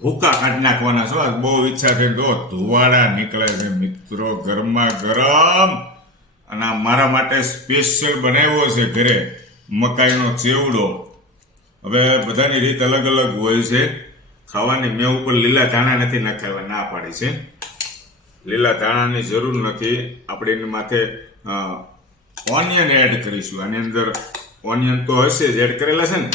ભૂકા કાઢી નાખવાના છો. બહુ ઈચ્છા થઈ તો ધુવાડા નીકળે છે મિત્રો, ગરમા ગરમ. અને આ મારા માટે સ્પેશિયલ બનાવ્યો છે ઘરે મકાઈનો ચેવડો. હવે બધાની રીત અલગ અલગ હોય છે ખાવાની. મેં ઉપર લીલા ધાણા નથી નાખાવા, ના પાડી છે. લીલા ધાણાની જરૂર નથી. આપણે એની માથે ઓનિયન એડ કરીશું. આની અંદર ઓનિયન તો હશે જ, એડ કરેલા છે ને.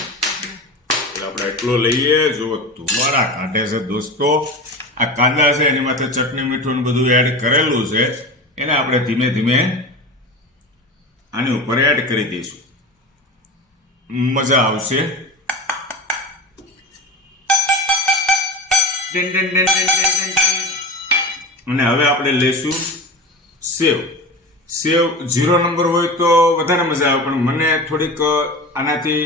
એટલે આપણે એટલો લઈએ. જો ધુવાડા કાઢે છે દોસ્તો. આ કાંદા છે એની માથે ચટણી મીઠું બધું એડ કરેલું છે. એને આપણે ધીમે ધીમે આની ઉપર એડ કરી દઈશું. મજા આવશે. અને હવે આપણે લઈશું સેવ. સેવ 0 નંબર હોય તો વધારે મજા આવે, પણ મને થોડીક આનાથી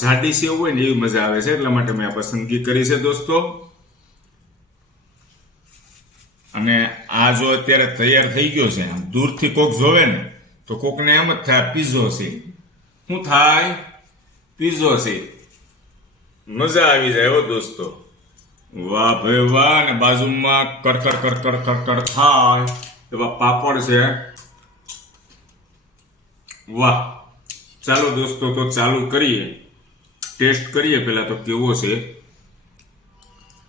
જાડી સેવ હોય ને એવી મજા આવે છે, એટલા માટે મેં આ પસંદગી કરી છે દોસ્તો. અને આ જો અત્યારે તૈયાર થઈ ગયો છે, દૂરથી કોક જોવે ને તો કોકને એમ જ થાય પીઝો છે. શું થાય? પીઝો છે. મજા આવી જાય હો દોસ્તો. વાહ ભાઈ વાહ. અને બાજુમાં કડકડ કડકડ કડકડ થાય એવા પાપડ છે. વાહ. ચાલો દોસ્તો, તો ચાલુ કરીએ. ટેસ્ટ કરીએ પહેલા તો કેવો છે.